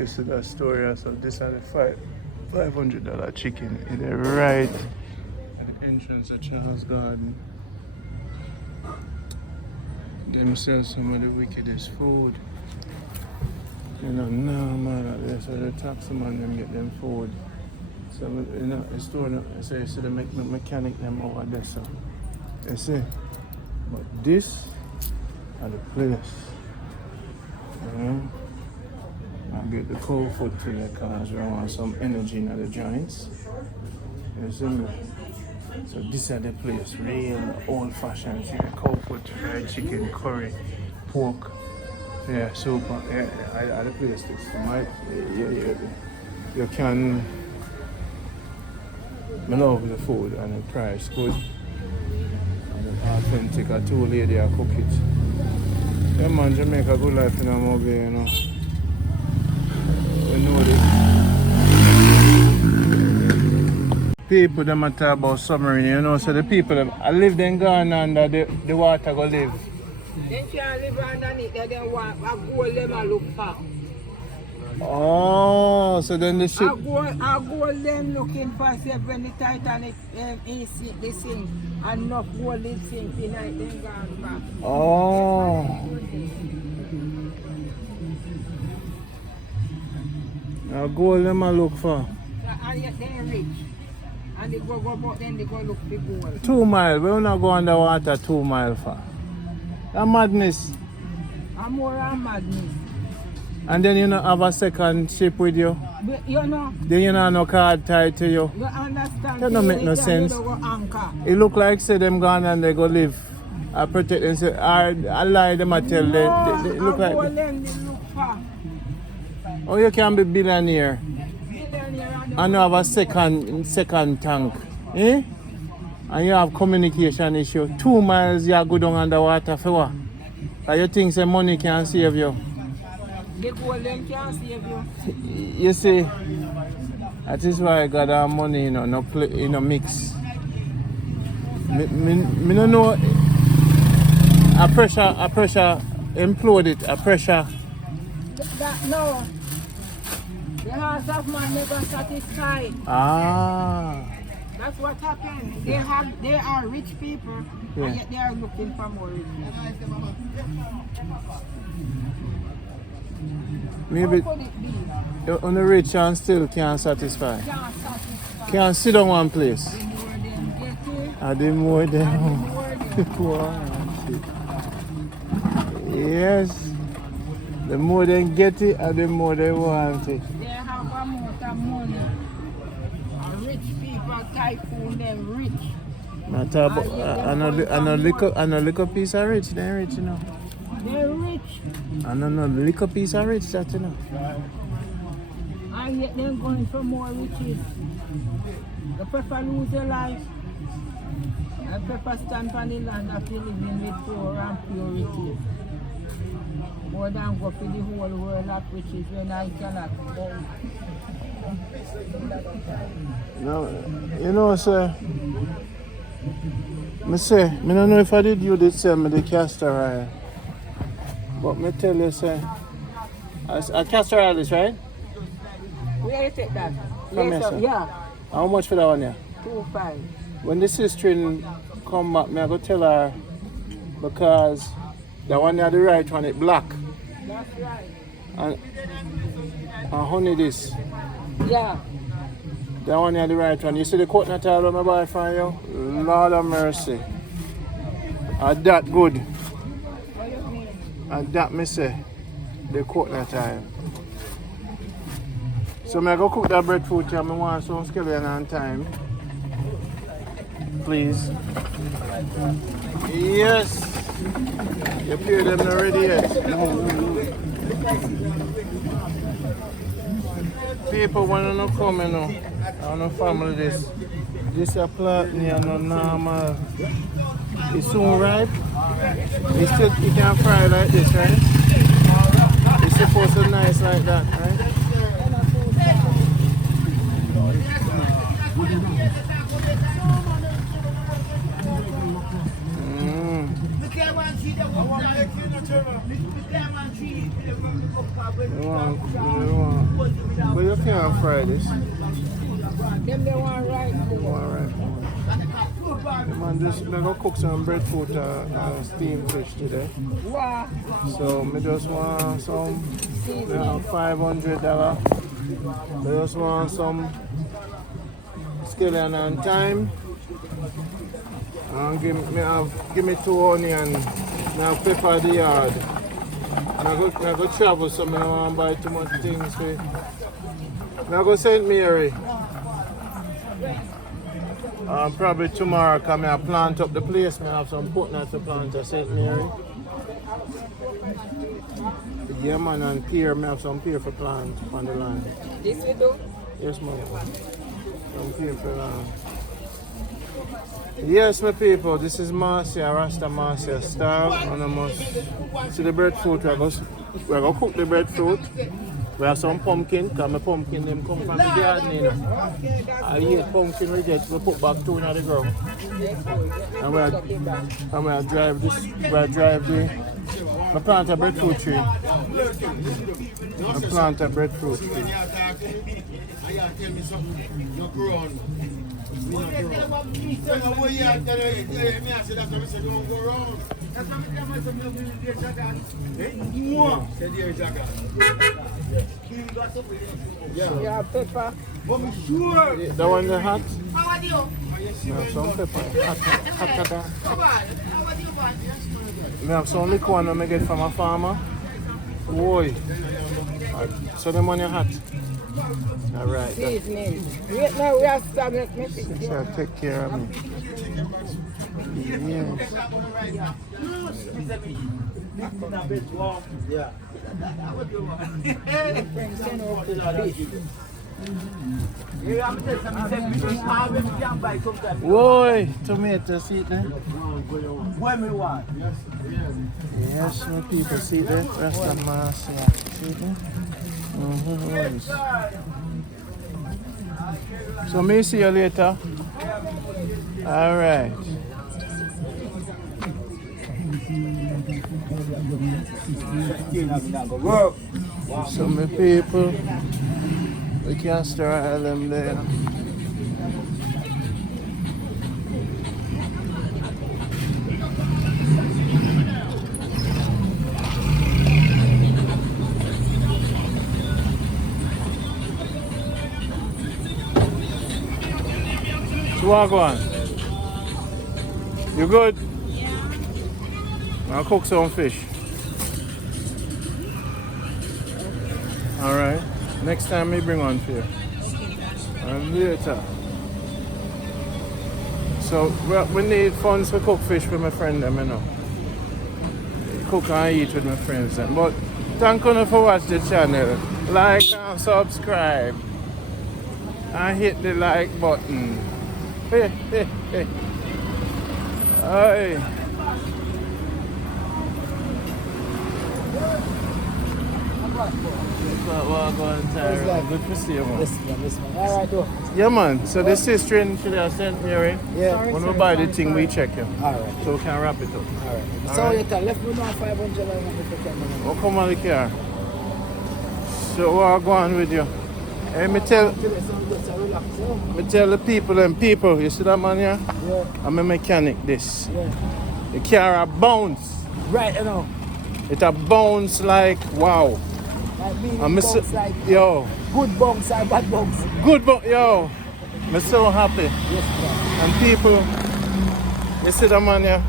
this is the story. So this is the $500 chicken in the right at the entrance of Charles Garden. Them sell some of the wickedest food. You know, normal. That's why the taxi man them get them food. So you know, the store, so you see the mechanic them over there. So you see, but this are the place. I get the cold food to the cars. I want some energy in the joints. You see me? So this is the place, real old-fashioned cold food, fried chicken, curry, pork, yeah, soup. Yeah, the place. This, you can. I love the food and the price good. And the authentic. A two lady I cook it. Yeah man, Jamaica good life in a movie, you know. We know this. People them a talk about submarine, you know, so the people them I live in Ghana under the water go live. They can't live underneath, they want a gold them a look for. Oh, so then the ship. I go them looking for say when the Titanic they sink, and enough gold they sink tonight, then gone back. Oh. Now gold them I look for. And yet they're rich. And they go but then they go look for gold. 2 miles, we will not go underwater 2 miles for. That's madness. I'm more than madness. And then you don't have a second ship with you? But, you know. Then you don't have no card tied to you? You understand? That don't make no sense. It look like say them gone and they go live. I protect them, say, I lie them, I tell them. They look like. Them, they look for. Oh, you can be billionaire. Billionaire And you have a second tank. Eh? And you have communication issue. 2 miles you go down underwater for what? Because you think say money can save you. The gold them can't save you. You see, that is why I got our money, you know, no mix. Me don't know. A pressure implode it. A pressure. No. The heart of man never satisfied. Ah. That's what happened. They are rich people, yeah. And yet they are looking for more rich people. Maybe how could it be? on the rich and still can't satisfy. Can't sit on one place. The more them get it, The more them. Yes. The more they get it and the more they want it. They have a amount of money. And rich people tycoon them rich. Not about a little piece of rich, they're rich, you know. They're rich. And a little piece of rich, that you know. And yet they're going for more riches. They prefer lose their life. I prefer stand on the land of living with poor and purity. More than go for the whole world of riches when I cannot go. No, you know, sir. I don't know if I did you this sell me the castor oil. But me tell you, sir. A castor oil is right? Where you take that? From yes, here, sir. Yeah. How much for that one here? 2.5. When the sister come back, me I go tell her because the one here, the right one, it black. That's right. And honey this. Yeah. That one here, the right one. You see the coconut oil I buy from you? Lord of mercy. And that good. What you mean? And that me say, the coconut oil. So I go cook that breadfruit here. I want some scallion on time. Please. Yes. You pay them already yet. People want to come, you know. I don't know family this. This a plant near no normal. It's soon ripe. It's still, you can fry like this, right? It's supposed to be nice like that, right? you can't fry this. Them they want right. Alright. Man, just I'm gonna cook some breadfruit and steamed fish today. Wow. So I just want some $500. I just want some scallion and thyme. And give me 2 onions. Now pepper the yard. And I go travel, so I don't want to buy too much things. I go St. Mary. Probably tomorrow, because I plant up the place. I have some butternut to plant at St. Mary. Yeah, man, and pear. I have some pear for plant on the land. This we do? Yes, ma'am. Some pear for land. Yes, my people, this is Marcia, Rasta Marcia Star, and I must see the breadfruit. We're going to cook the breadfruit. We have some pumpkin, because my pumpkin them come from the garden. You know. I eat pumpkin we get, we put back 2 in the ground. And we drive this, I plant a breadfruit tree. I plant a breadfruit tree. Yeah, pepper. That one the hot? Yeah, some pepper. Hot. I have some liquor one I get from a farmer. Boy. So the money hot. Alright. Seasoning. Wait now, we have to make me. Shall take care of me. Yes. Boy, tomato seed there. Yes, my people, see that? That's the mass. See that? So may see you later. All right. So my people, we can start them there. So what going? You good? Yeah. I'll cook some fish. Alright. Next time we bring one for you. And later. So we need funds to cook fish with my friend them, you know. Cook and eat with my friends them. But thank you for watching the channel. Like and subscribe. And hit the like button. Hey. Hey. Good to see you, man. This one. All right, do. Yeah, man. So the sister in St. Mary. Yeah. When we buy the thing, we check you. All right. So we can wrap it up. All right. All So right. you can left me now 500 and We'll come on the car. So what go on with you? Hey, me tell the people, you see that man here? Yeah. I'm a mechanic this. Yeah. The car a bounce. Right, you know. It a bounce like wow. Like me, I'm bounce like yo. good bounce and bad bounce. Good bounce, yo. I'm so happy. Yes, sir. And people, you see that man here?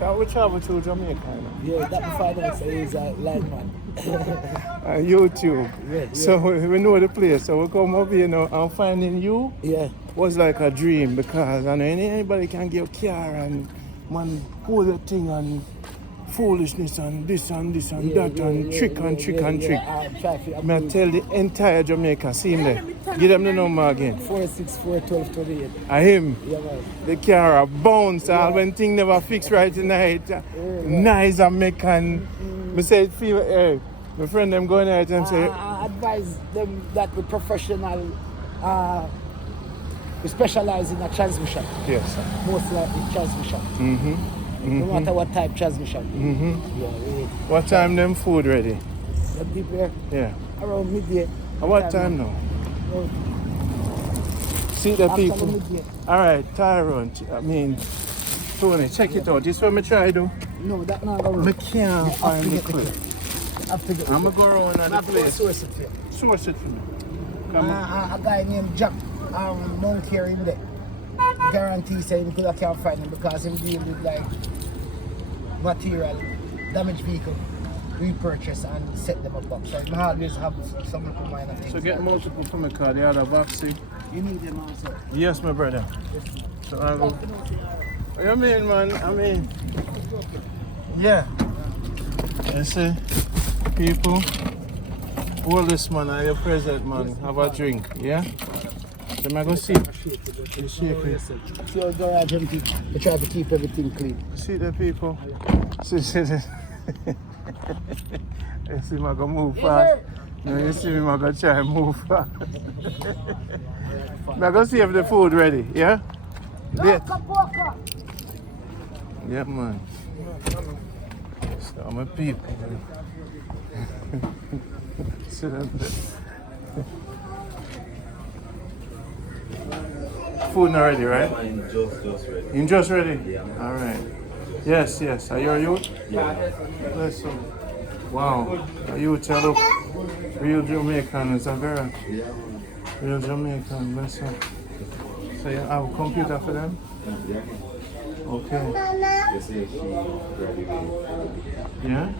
Can we travel to Jamaica? Yeah, that before that is a lineman. YouTube. Yeah. So we know the place. So we come up here now and finding you was like a dream because I know anybody can get a car and man hold the thing and foolishness and this and this and that and trick. I tell the entire Jamaica, see him there. Give them the number again. 464-1228. I him. Yeah, man. The car a bounce all when thing never fix right tonight. Nice and make and me say hey, my friend them going out and say I advise them that we professional we specialize in a transmission. yes. Most likely transmission. No matter what type transmission. What time them food ready? The people Yeah. around midday. At what time now? See the people. Alright, Tyrone, Tony, check it out. This is what I try to do. No, that not gonna I can't find the clip. I'm gonna go around at the place. Source it for you. Source it for me. Come on. A guy named Jack, don't care him there. Guarantee saying because I can't find him because him deal with like material, damaged vehicle, repurchase and set them up. So I always have some little minor things. So get multiple for me car, the other vaccine. You need them also. Yes, my brother. So I go. What you mean, man? Yeah. You see, people, hold this man at your present, man. Have a drink, yeah? So I go see. You shake it. See how garage empty. We try to keep everything clean. See the people? See the... You see me go move fast. No, you see me go try and move fast. I go see if the food ready, yeah? Yeah. Yeah, man. So I'm a people. Sit down there. Food not ready, right? Just ready. You just ready? Yeah. All right. Yes. Are you a youth? Yeah. Bless you. Wow. A youth, you look real Jamaican, is that girl? Yeah. Real Jamaican, bless you. So you have a computer for them? Yeah. Okay. You say she graduated. Yeah?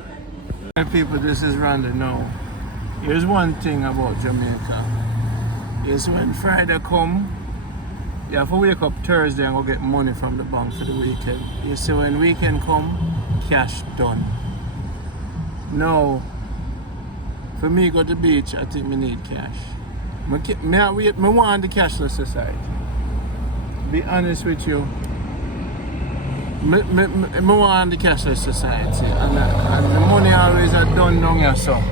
Hey people, this is Randy now. Here's one thing about Jamaica. Is when Friday come, you have to wake up Thursday and go get money from the bank for the weekend. You see, when weekend come, cash done. Now, for me go to the beach, I think me need cash. Me want the cashless society. Be honest with you. Me want the cashless society. And the money always are done down here, so.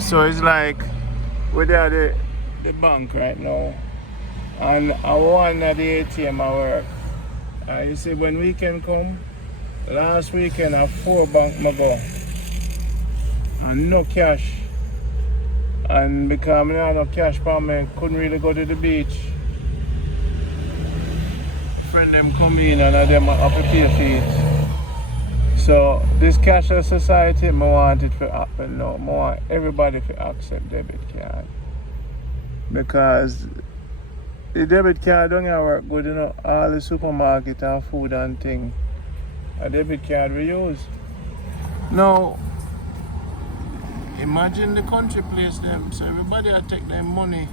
So it's like, we're at the bank right now. And I want at the ATM I work. You see, when weekend come, last weekend I have 4 bank I go. And no cash. And because I don't have no cash for me, couldn't really go to the beach. Friend them come in and them have to pay for it. So this cashless society, I want it to happen now. I want everybody to accept debit card. Because the debit card don't work good, you know, all the supermarket and food and thing. A debit card we use. Now, imagine the country place them, so everybody will take their money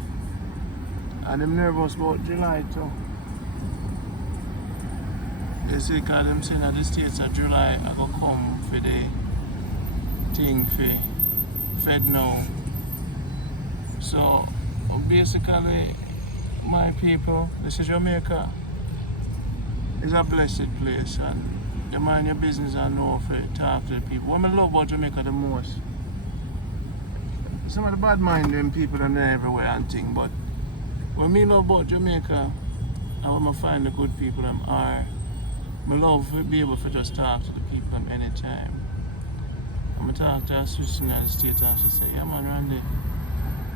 and them nervous about July too. You see, because them saying that the States of July I go come for the thing for Fed now. So basically, my people, this is Jamaica. It's a blessed place and you mind your business and know for talk to the people. What I love about Jamaica the most, some of the bad mind them people are there everywhere and thing, but what I love about Jamaica and when I find the good people them are, I love to be able to just talk to the people them anytime. I'm talk to a sister in the States and she say, yeah man Randy,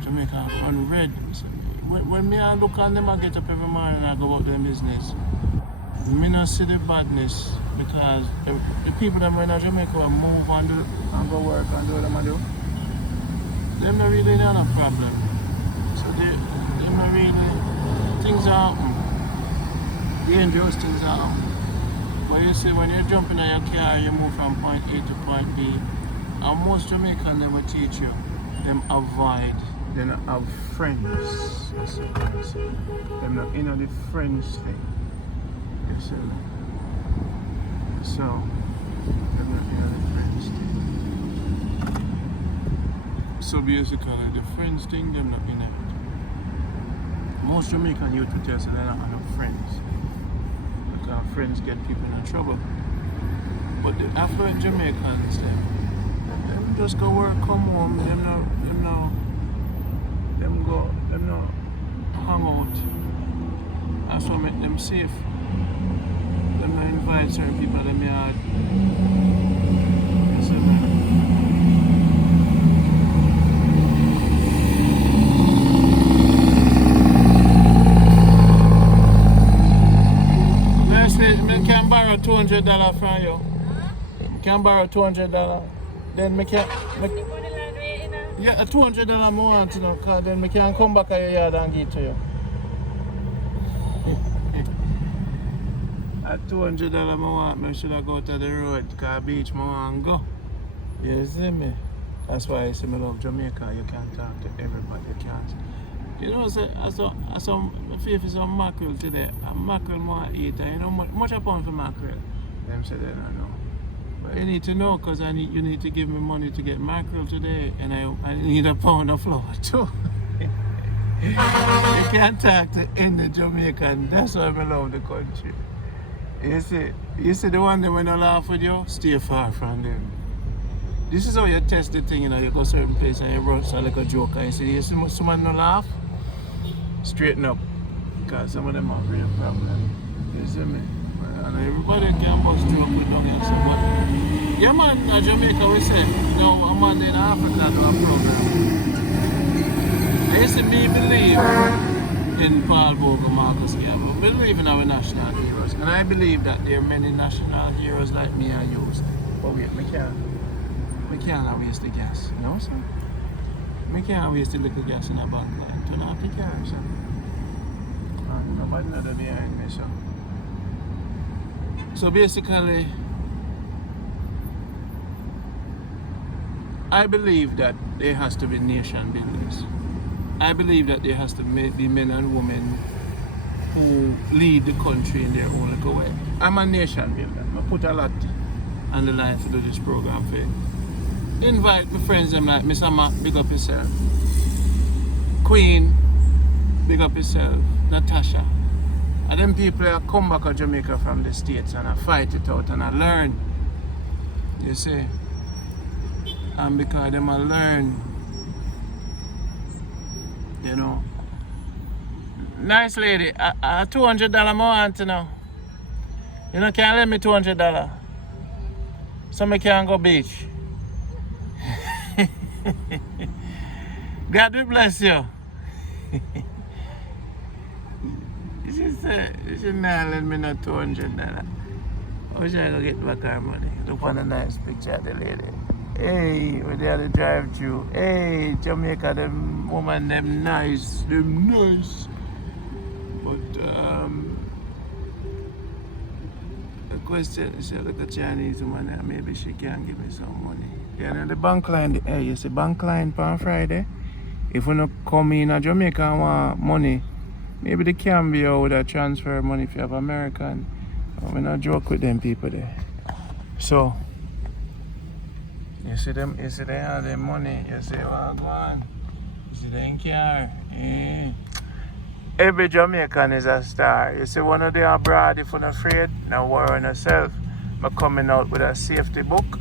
Jamaica run red. When I look at them, I get up every morning and I go about their business. I not see the badness because the people that in Jamaica will move and go work and do what they do. Them not really have a problem. So they not really, things happen. Dangerous things happen. But you see, when you're jumping in your car, you move from point A to point B. And most Jamaicans never teach you. Them avoid. They don't have friends. They're not in the friends thing. You see? So, they're not in the friends thing. So basically, the friends thing, they're not in it. Most Jamaican youth will tell you they don't have no friends. Because friends get people in trouble. But the affluent Jamaicans, them just go work, come home, them not hang out. That's what make them safe. Them not invite certain people in the yard. You see me? $200 from you. Can borrow $200. Then me can. Yeah, $200 more want to know, cause then me can come back at your yard and give it to you. At $200 more want me should have go to the road, cause beach more want go. You see me? That's why I say I love Jamaica. You can't talk to everybody. You can't. You know, I saw faith is some mackerel today. And mackerel more eat. And you know much a pound for mackerel. Them say they don't know. But you need to know because you need to give me money to get mackerel today. And I need a pound of flour too. You can't talk to any Jamaican. That's why I love the country. You see the one that when I laugh with you, stay far from them. This is how you test the thing, you know, you go certain place and you roast like a joke and you see someone no laugh, straighten up. Because some of them have real problem. You see me? And everybody can bust joke with dog and so but yeah man, in Jamaica we say, no, a man in Africa have a problem. I used to believe in Paul Bogle, Marcus Garvey. I believe in our national heroes. And I believe that there are many national heroes like me and you. But wait, we can't waste the gas, you know, sir? We can't waste the little gas in a bank line. Turn off the car, sir. And nobody know that behind me, sir. So basically, I believe that there has to be nation builders. I believe that there has to be men and women who lead the country in their own little way. I'm a nation builder. I put a lot on the line to do this program for you. Invite my friends them like Mr. Mac, big up yourself. Queen, big up yourself. Natasha. And them people that come back to Jamaica from the States and I fight it out and I learn. You see? And because them I learn, you know. Nice lady, a $200 more want to know. You know, can't lend me $200. So I can go beach. God will bless you. You should not lend me no $200. I wish I could get back our money. Look on a nice picture of the lady. Hey, we're there to drive through. Hey, Jamaica, them woman, them nice. But the question is, look at Chinese woman, maybe she can give me some money. Yeah, and the bank line, hey, you see bank line on Friday. If we not come in a Jamaica and want money, maybe they can be out with transfer money if you have American. We not joke with them people there. So you see them, you see they have their money, you see what go on. You see they in car. Every Jamaican is a star. You see one of them abroad, if you're not afraid, now worry on yourself. I'm coming out with a safety book.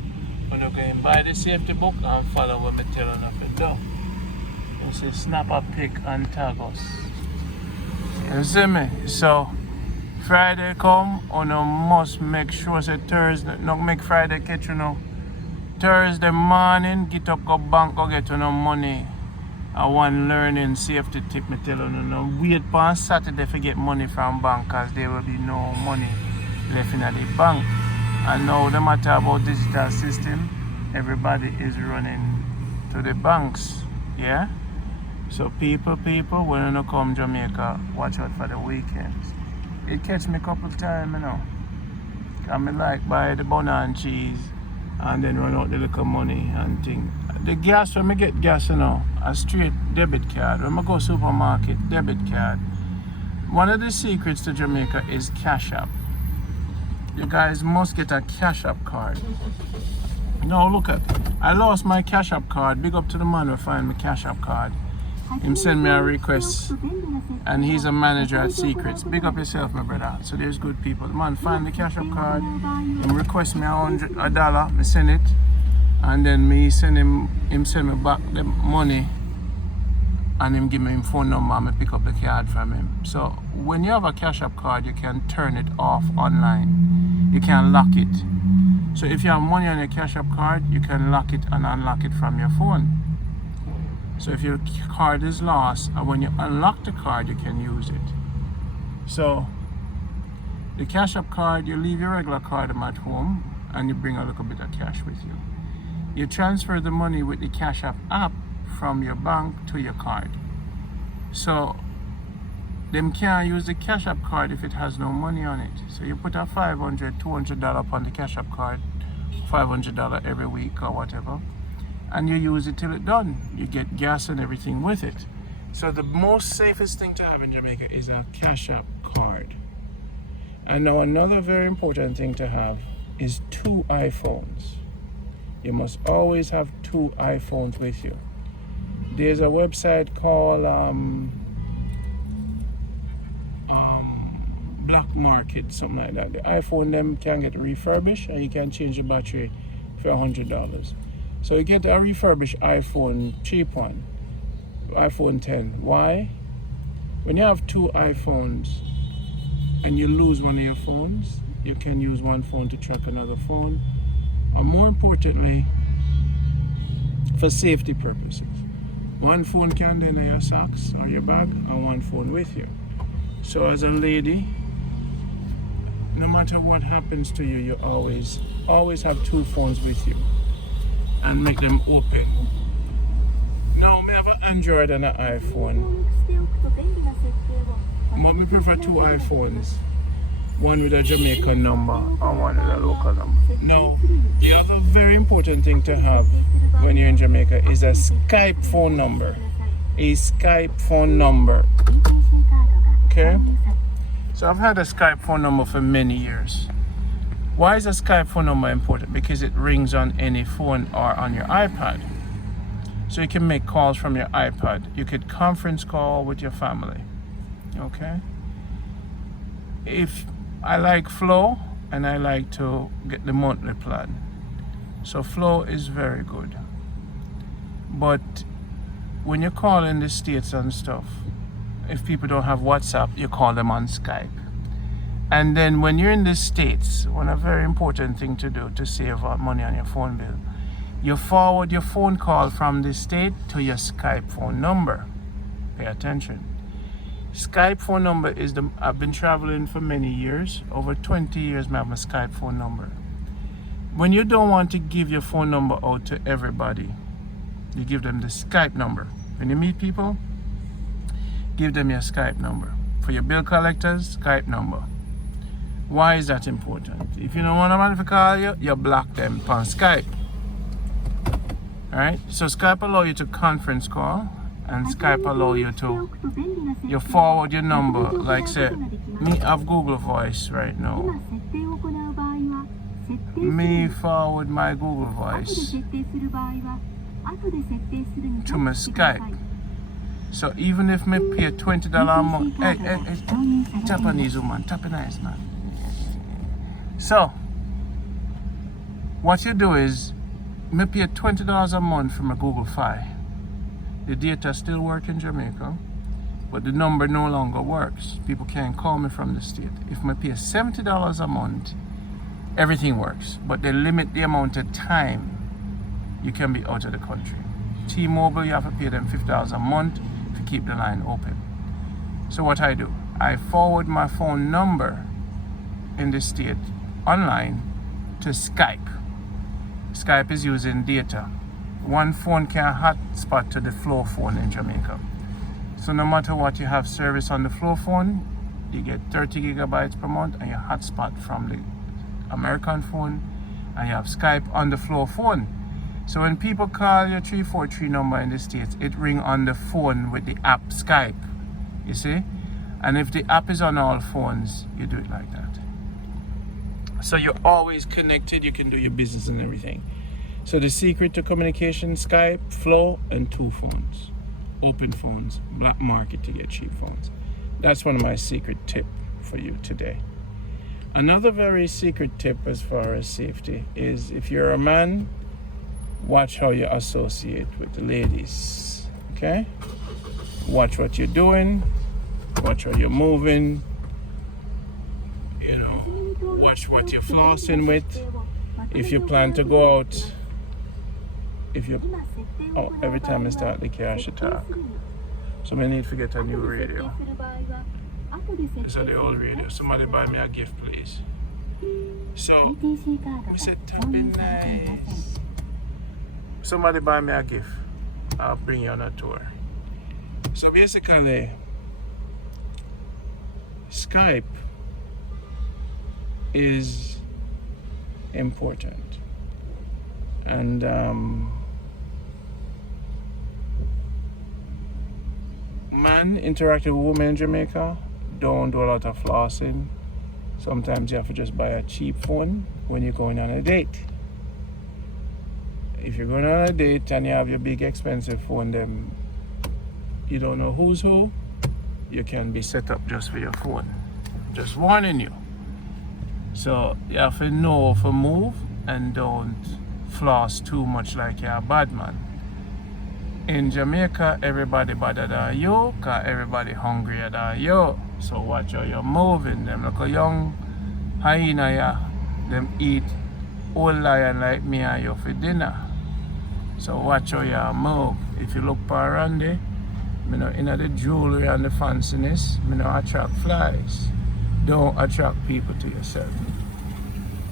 When you can buy the safety book and follow what I'm telling you to do. You see snap a pic and tag us. You see me? So Friday come, you must make sure say Thursday, not make Friday catch you know. Thursday morning, get up, go bank, go get you no money. I want learning safety tip, me tell you no. Wait on Saturday to get money from bank because there will be no money left in the bank. And now the matter about digital system, everybody is running to the banks. Yeah? So people, when you come Jamaica, watch out for the weekends. It catch me a couple times, you know. I mean like buy the bun and cheese and then run out the little money and thing. The gas, when I get gas, you know, a straight debit card. When I go supermarket, debit card. One of the secrets to Jamaica is Cash App. You guys must get a Cash App card. Now look at, I lost my Cash App card. Big up to the man who find my Cash App card. Him send me a request and he's a manager at Secrets. Big up yourself, my brother. So there's good people. The man find the Cash App card, him request me $100, me send it, and then me send him send me back the money and him give me his phone number and me pick up the card from him. So when you have a Cash App card, you can turn it off online. You can lock it. So if you have money on your Cash App card, you can lock it and unlock it from your phone. So if your card is lost, and when you unlock the card, you can use it. So The Cash App card, you leave your regular card at home and you bring a little bit of cash with you. You transfer the money with the Cash app from your bank to your card. So them can't use the Cash App card if it has no money on it. So you put a $500, $200 upon the Cash App card, $500 every week or whatever, and you use it till it's done. You get gas and everything with it. So the most safest thing to have in Jamaica is a Cash App card. And now another very important thing to have is 2 iPhones. You must always have 2 iPhones with you. There's a website called Black Market, something like that. The iPhone them can get refurbished and you can change the battery for $100. So you get a refurbished iPhone, cheap one, iPhone 10. Why? When you have 2 iPhones and you lose one of your phones, you can use one phone to track another phone, or more importantly, for safety purposes. One phone can be in your socks or your bag, and one phone with you. So as a lady, no matter what happens to you, you always have 2 phones with you and make them open. Now, I have an Android and an iPhone. But I prefer 2 iPhones. One with a Jamaican number and one with a local number. Now, the other very important thing to have when you're in Jamaica is a Skype phone number. A Skype phone number. Okay? So I've had a Skype phone number for many years. Why is a Skype phone number important? Because it rings on any phone or on your iPad. So you can make calls from your iPad. You could conference call with your family. Okay? If I like Flow and I like to get the monthly plan. So Flow is very good. But when you call in the States and stuff, if people don't have WhatsApp, you call them on Skype. And then when you're in the States, one very important thing to do to save money on your phone bill, you forward your phone call from the state to your Skype phone number. Pay attention. Skype phone number is I've been traveling for many years, over 20 years I have my Skype phone number. When you don't want to give your phone number out to everybody, you give them the Skype number. When you meet people, give them your Skype number. For your bill collectors, Skype number. Why is that important? If you don't want a man to call you, you block them on Skype. Alright? So Skype allow you to conference call, and Skype allow you to forward your number. Like say, me have Google Voice right now. Me forward my Google Voice to my Skype. So even if me pay $20 a month, hey, Japanese woman, Japanese man. So, what you do is, me pay $20 a month for my Google Fi. The data still works in Jamaica, but the number no longer works. People can't call me from the state. If me pay $70 a month, everything works, but they limit the amount of time you can be out of the country. T-Mobile, you have to pay them $50 a month to keep the line open. So what I do, I forward my phone number in the state online to Skype. Skype is using data. One phone can hotspot to the Flow phone in Jamaica. So no matter what, you have service on the Flow phone, you get 30 gigabytes per month, and you hotspot from the American phone, and you have Skype on the Flow phone. So when people call your 343 number in the States, it ring on the phone with the app Skype, you see? And if the app is on all phones, you do it like that. So you're always connected, you can do your business and everything. So the secret to communication, Skype, Flow, and 2 phones. Open phones, black market to get cheap phones. That's one of my secret tips for you today. Another very secret tip as far as safety is, if you're a man, watch how you associate with the ladies, okay? Watch what you're doing, watch how you're moving, you know, watch what you're flossing with. If you plan to go out, every time I start the car, I should talk. So I need to get a new radio. These are the old radio. Somebody buy me a gift, please. So, we said tapping nice. Somebody buy me a gift. I'll bring you on a tour. So basically, Skype is important. And man interacting with women in Jamaica don't do a lot of flossing. Sometimes you have to just buy a cheap phone when you're going on a date. If you're going on a date and you have your big expensive phone, then you don't know who's who, you can be set up just for your phone. Just warning you. So you have to know for move and don't floss too much like you're a bad man. In Jamaica, everybody better than you, cause everybody hungrier than you. So watch how you're moving. Them like a young hyena, yeah. Them eat old lion like me and you for dinner. So watch how you move. If you look for Randy, me know in the jewelry and the fanciness, me know attract flies. Don't attract people to yourself.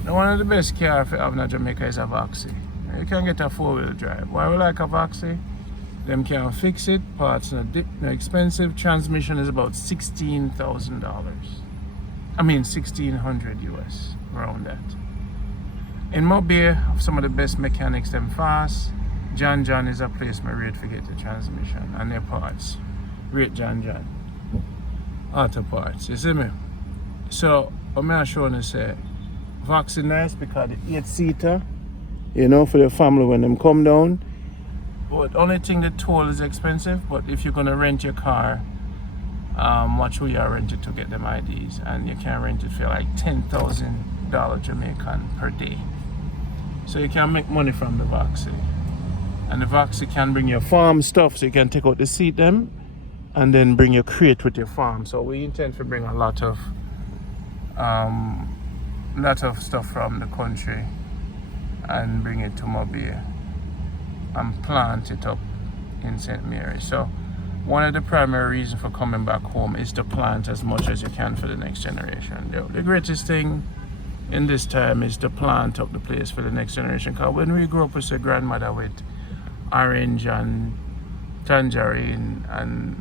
Now one of the best cars for having in Jamaica is a Voxy. You can get a 4-wheel drive. Why we like a Voxy? Them can fix it, parts no expensive. Transmission is about $16,000. I mean $1,600 US, around that. In Mobile, some of the best mechanics, them fast. John is a place I rate to get the transmission and their parts. Rate John. Auto parts, you see me? So, I'm going to show you say, Voxy nice because the 8-seater, you know, for the family when them come down. But only thing the toll is expensive, but if you're gonna rent your car, watch who you are rented to get them IDs, and you can rent it for like $10,000 Jamaican per day. So you can make money from the Voxy. And the Voxy can bring your farm stuff, so you can take out the seat them and then bring your crate with your farm. So we intend to bring a lot of stuff from the country and bring it to Mobile and plant it up in St. Mary. So one of the primary reasons for coming back home is to plant as much as you can for the next generation. The greatest thing in this time is to plant up the place for the next generation. Because when we grew up with a grandmother with orange and tangerine, and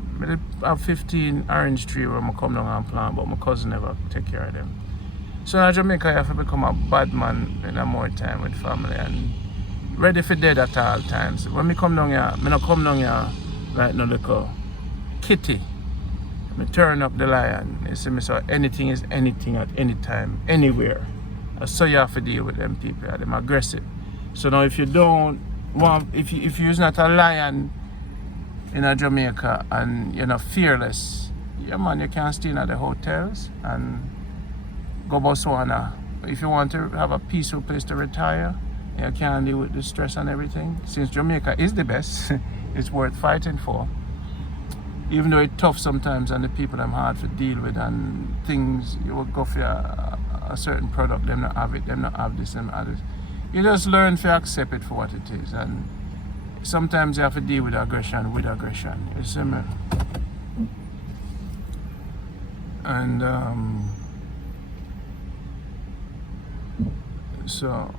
I have 15 orange trees where I come down and plant, but my cousin never take care of them. So in Jamaica you have to become a bad man in a more time with family and ready for dead at all times. When me come down here, I don't come down here like no little kitty. I turn up the lion. You see me, so anything is anything at any time, anywhere. So you have to deal with them people, them aggressive. So now if you don't want, if you're not a lion in a Jamaica and you're not fearless, yeah man, you can stay in the hotels and go Botswana. If you want to have a peaceful place to retire, you can deal with the stress and everything. Since Jamaica is the best, it's worth fighting for. Even though it's tough sometimes and the people are hard to deal with and things, you will go for a certain product, them not have it, them not have this, them have this. You just learn to accept it for what it is, and sometimes you have to deal with aggression, you see me? And so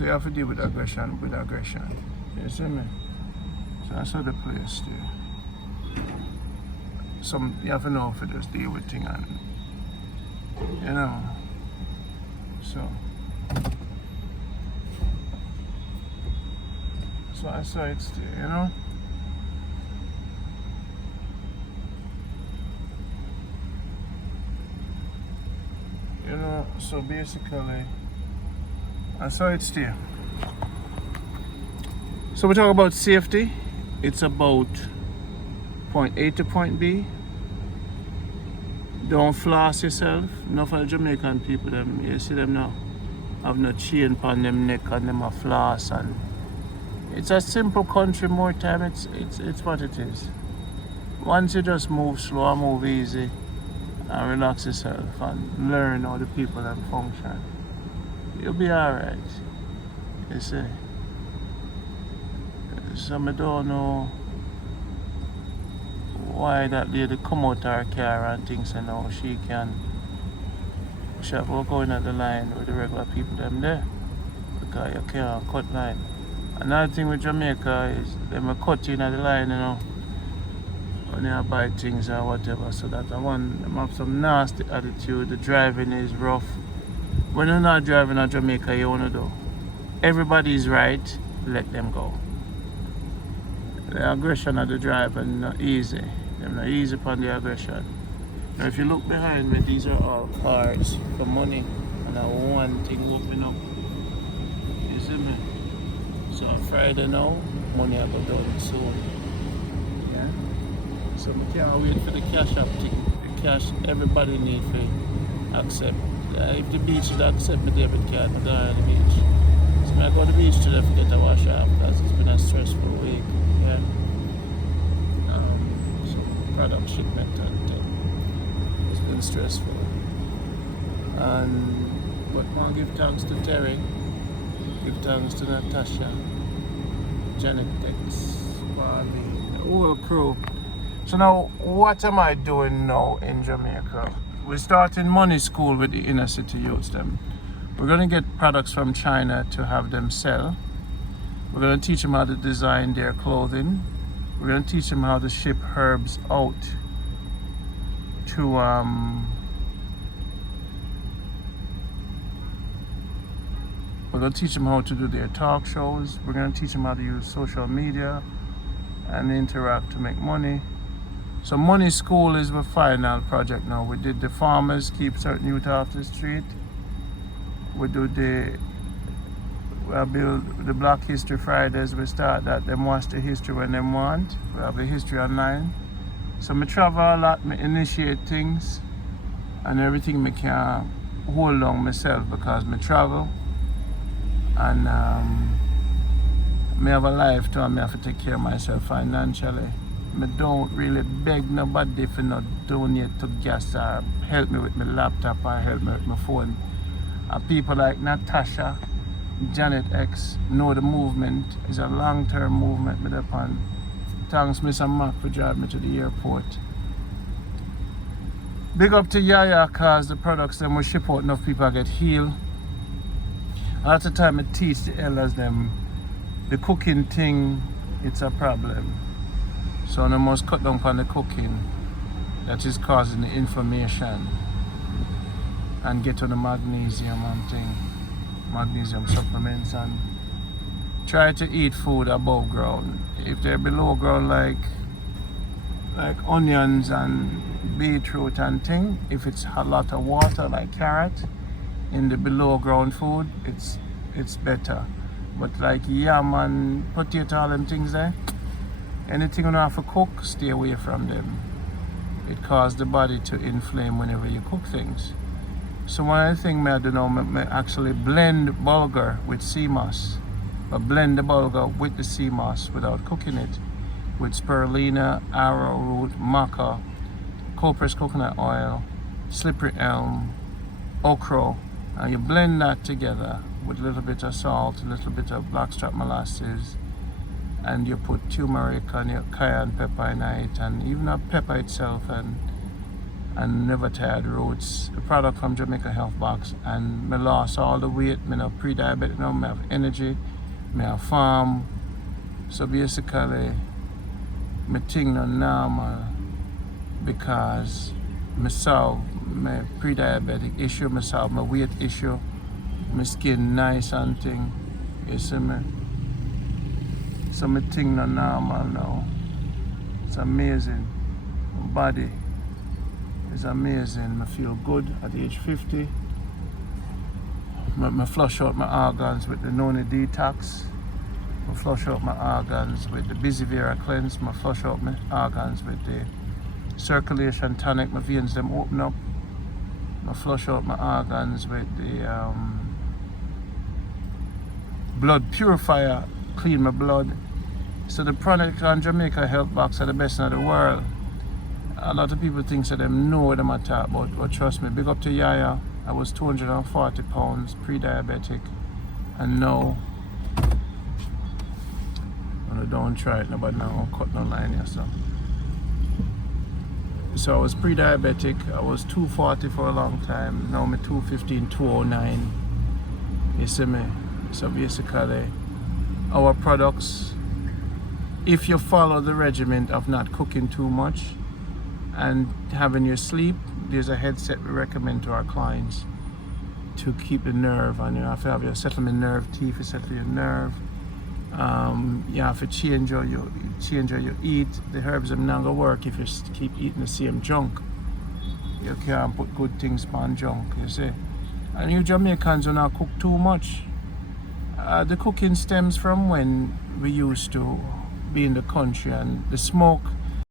you have to deal with aggression, you see me? So that's how the place do. You have to know if you just deal with things and, you know, so that's how it's there, you know? You know, so basically, that's how it's there. So we talk about safety. It's about point A to point B. Don't floss yourself. Enough of the Jamaican people, them, you see them now, have no chain on them neck and them a floss, and it's a simple country. More time it's what it is. Once you just move slow and move easy and relax yourself and learn how the people that function, you'll be alright. You see. So I don't know why that lady come out her car and thinks you know she have to go going at the line with the regular people them there. Because you can't cut line. Another thing with Jamaica is them a cut in at the line, you know, when you buy things or whatever. So that one them have some nasty attitude. The driving is rough. When you're not driving at Jamaica, you wanna do. Everybody's right, let them go. The aggression of the driver not easy. They're not easy upon the aggression. Now if you look behind me, these are all cards for money. And that one thing open up. You see me? So on Friday now, money I go done soon. Yeah. So we can't wait for the cash up thing. The cash everybody need to accept. If the beach should accept my debit card, I go on the beach. So I go to the beach today to get a wash off because it's been a stressful week. Yeah. Some product shipment and it's been stressful. But I want to give thanks to Terry, give thanks to Natasha, Janet X, the whole crew. So now, what am I doing now in Jamaica? We're starting money school with the inner city youths them. We're going to get products from China to have them sell. We're going to teach them how to design their clothing. We're going to teach them how to ship herbs out to we're going to teach them how to do their talk shows. We're going to teach them how to use social media and interact to make money. So money school is the final project now. We did the farmers, keep certain youth off the street. We do we build the Black History Fridays. We start that, them watch the history when they want. We have the history online. So I travel a lot, I initiate things and everything I can hold on myself because I travel and I have a life too and I have to take care of myself financially. I don't really beg nobody for not donate to gas or help me with my laptop or help me with my phone. And people like Natasha, Janet X know the movement is a long-term movement with upon. Thanks Mr. Mac for driving me to the airport. Big up to Yaya cause the products them we ship out enough people get healed. A lot of time I teach the elders them the cooking thing, it's a problem. So they must cut down on the cooking that is causing the inflammation and get on the magnesium and thing, magnesium supplements and try to eat food above ground. If they're below ground like onions and beetroot and thing, if it's a lot of water like carrot in the below ground food, it's better. But like yam and potato, all them things there, anything you don't have to cook, stay away from them. It causes the body to inflame whenever you cook things. So one of the things I do now, I actually blend bulgur with sea moss. I blend the bulgur with the sea moss without cooking it. With spirulina, arrowroot, maca, cold-pressed coconut oil, slippery elm, okra, and you blend that together with a little bit of salt, a little bit of blackstrap molasses, and you put turmeric and your cayenne pepper in it, and even a pepper itself, and never tired roots. The product from Jamaica Health Box, and I lost all the weight. I have pre-diabetic now, I have energy, I have farm. So basically, my thing not normal because I solve my pre-diabetic issue, I solve my weight issue, my skin nice and thing. You see me? So my thing not normal now. It's amazing. My body is amazing. I feel good at age 50. I flush out my organs with the Noni Detox. I flush out my organs with the Busy Vera Cleanse. I flush out my organs with the Circulation Tonic. My veins them open up. I flush out my organs with the Blood Purifier. Clean my blood. So the product on Jamaica Health Box are the best in the world. A lot of people think that they know what I'm talking about, but trust me, big up to Yaya. I was 240 pounds, pre-diabetic, and now I don't try it, but now I'll cut no line here, so So I was pre-diabetic. I was 240 for a long time. Now I'm 215, 209. You see me? So basically, our products, if you follow the regimen of not cooking too much and having your sleep, there's a headset we recommend to our clients to keep the nerve. And you have to have your settlement nerve teeth, you settle your nerve. You have to change how you eat. The herbs are not gonna work if you keep eating the same junk. You can't put good things on junk, you see. And you Jamaicans do not cook too much. The cooking stems from when we used to be in the country, and the smoke